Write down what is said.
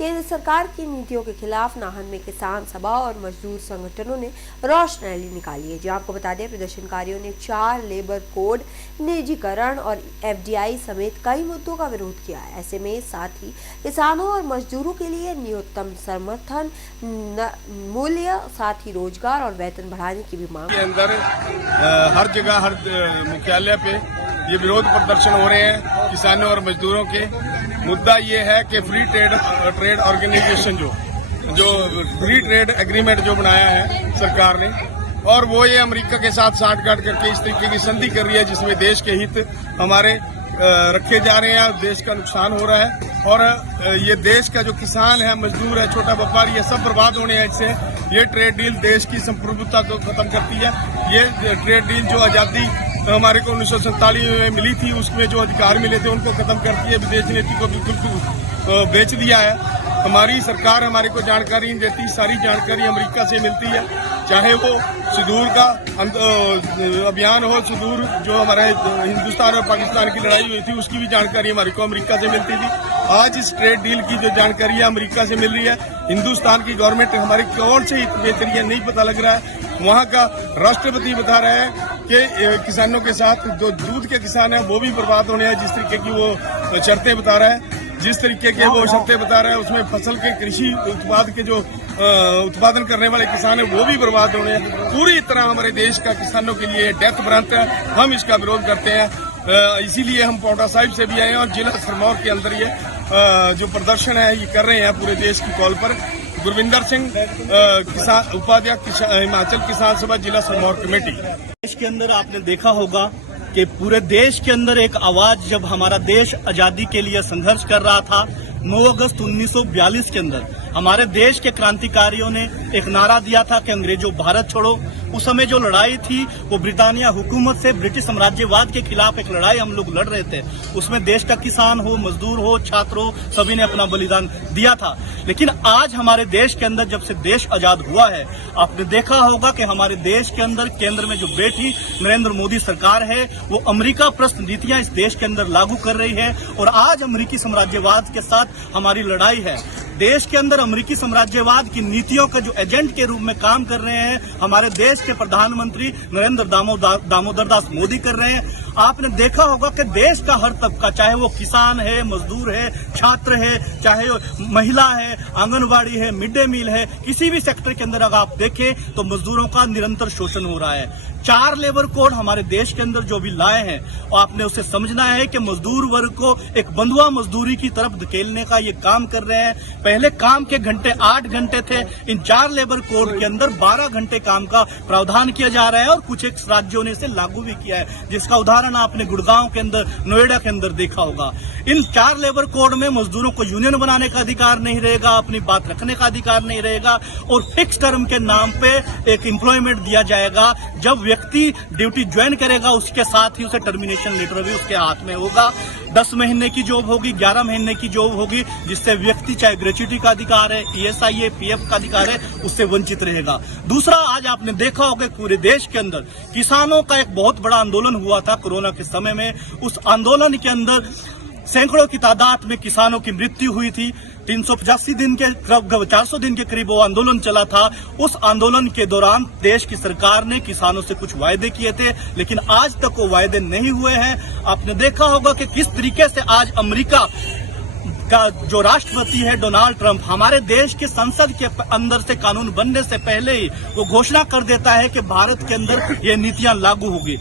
केंद्र सरकार की नीतियों के खिलाफ नाहन में किसान सभा और मजदूर संगठनों ने रोषन रैली निकाली है। जी आपको बता दें, प्रदर्शनकारियों ने 4 लेबर कोड, निजीकरण और FDI समेत कई मुद्दों का विरोध किया है। ऐसे में साथ ही किसानों और मजदूरों के लिए न्यूनतम समर्थन मूल्य, साथ ही रोजगार और वेतन बढ़ाने की भी मांग के अंदर हर जगह, हर मुख्यालय पे ये विरोध प्रदर्शन हो रहे हैं किसानों और मजदूरों के। मुद्दा ये है कि फ्री ट्रेड ऑर्गेनाइजेशन जो फ्री ट्रेड एग्रीमेंट जो बनाया है सरकार ने, और वो ये अमेरिका के साथ साठगांठ करके इस तरीके की संधि कर रही है जिसमें देश के हित हमारे रखे जा रहे हैं, देश का नुकसान हो रहा है। और ये देश का जो किसान है, मजदूर है, छोटा व्यापारी, ये सब बर्बाद होने हैं इससे। ये ट्रेड डील देश की संप्रभुता को खत्म करती है। ये ट्रेड डील जो आजादी हमारे को 1947 में मिली थी, उसमें जो अधिकार मिले थे उनको खत्म करती है। विदेश नीति को बिल्कुल बेच दिया है। हमारी सरकार हमारे को जानकारी नहीं देती, सारी जानकारी अमेरिका से मिलती है। चाहे वो सुदूर का अभियान हो, सुदूर जो हमारे हिंदुस्तान और पाकिस्तान की लड़ाई हुई थी उसकी भी जानकारी हमारे को अमेरिका से मिलती थी। आज इस ट्रेड डील की जो जानकारी है अमेरिका से मिल रही है। हिंदुस्तान की गवर्नमेंट हमारे कौन से हित बेच रही है नहीं पता लग रहा है। वहाँ का राष्ट्रपति बता रहे हैं कि किसानों के साथ जो दूध के किसान हैं वो भी बर्बाद होने हैं। जिस तरीके की वो शर्तें बता रहा है, जिस तरीके के वो शर्तें बता रहे हैं, उसमें फसल के कृषि उत्पाद के जो उत्पादन करने वाले किसान हैं वो भी बर्बाद होने हैं। पूरी तरह हमारे देश का किसानों के लिए डेथ वारंट है। हम इसका विरोध करते हैं। इसीलिए हम पांवटा साहिब से भी आए हैं और जिला सिरमौर के अंदर ये जो प्रदर्शन है ये कर रहे हैं पूरे देश की कॉल पर। गुरविंदर सिंह, किसान उपाध्यक्ष, हिमाचल किसान सभा, जिला सिरमौर कमेटी। देश के अंदर आपने देखा होगा कि पूरे देश के अंदर एक आवाज, जब हमारा देश आजादी के लिए संघर्ष कर रहा था 9 अगस्त 1942 के अंदर हमारे देश के क्रांतिकारियों ने एक नारा दिया था कि अंग्रेजों भारत छोड़ो। उस समय जो लड़ाई थी वो ब्रिटानिया हुकूमत से ब्रिटिश साम्राज्यवाद के खिलाफ एक लड़ाई हम लोग लड़ रहे थे। उसमें देश का किसान हो, मजदूर हो, छात्र हो, सभी ने अपना बलिदान दिया था। लेकिन आज हमारे देश के अंदर जब से देश आजाद हुआ है, आपने देखा होगा कि हमारे देश के अंदर केंद्र में जो बैठी नरेंद्र मोदी सरकार है वो अमेरिका प्रस्त नीतियां इस देश के अंदर लागू कर रही है। और आज अमेरिकी साम्राज्यवाद के साथ हमारी लड़ाई है। देश के अंदर अमेरिकी साम्राज्यवाद की नीतियों का जो एजेंट के रूप में काम कर रहे हैं हमारे देश के प्रधानमंत्री नरेंद्र दामोदर दास मोदी कर रहे हैं। आपने देखा होगा कि देश का हर तबका, चाहे वो किसान है, मजदूर है, छात्र है, चाहे महिला है, आंगनबाड़ी है, मिड डे मील है, किसी भी सेक्टर के अंदर अगर आप देखें तो मजदूरों का निरंतर शोषण हो रहा है। 4 लेबर कोड हमारे देश के अंदर जो भी लाए हैं, और आपने उसे समझना है कि मजदूर वर्ग को एक बंधुआ मजदूरी की तरफ धकेलने का ये काम कर रहे हैं। पहले काम के घंटे 8 घंटे थे, इन 4 लेबर कोड के अंदर 12 घंटे काम का प्रावधान किया जा रहा है और कुछ एक राज्यों ने इसे लागू भी किया है, जिसका उदाहरण आपने गुड़गांव के अंदर, नोएडा के अंदर देखा होगा। इन 4 लेबर कोड में मजदूरों को यूनियन बनाने का अधिकार नहीं रहेगा, अपनी बात रखने का अधिकार नहीं रहेगा, और फिक्स टर्म के नाम पे एक एम्प्लॉयमेंट दिया जाएगा। जब व्यक्ति ड्यूटी ज्वाइन करेगा उसके साथ ही उसे टर्मिनेशन लेटर भी उसके हाथ में होगा। 10 महीने की जॉब होगी, 11 महीने की जॉब होगी, जिससे व्यक्ति चाहे ग्रेच्युटी का अधिकार है, ESI है, PF का अधिकार है, उससे वंचित रहेगा। दूसरा, आज आपने देखा होगा पूरे देश के अंदर किसानों का एक बहुत बड़ा आंदोलन हुआ था कोरोना के समय में। उस आंदोलन के अंदर सैकड़ों की तादाद में किसानों की मृत्यु हुई थी। 385 दिन के 400 दिन के करीब वो आंदोलन चला था। उस आंदोलन के दौरान देश की सरकार ने किसानों से कुछ वायदे किए थे, लेकिन आज तक वो वायदे नहीं हुए हैं। आपने देखा होगा कि किस तरीके से आज अमेरिका का जो राष्ट्रपति है डोनाल्ड ट्रंप, हमारे देश के संसद के अंदर से कानून बनने से पहले ही वो घोषणा कर देता है कि भारत के अंदर ये नीतियां लागू होगी।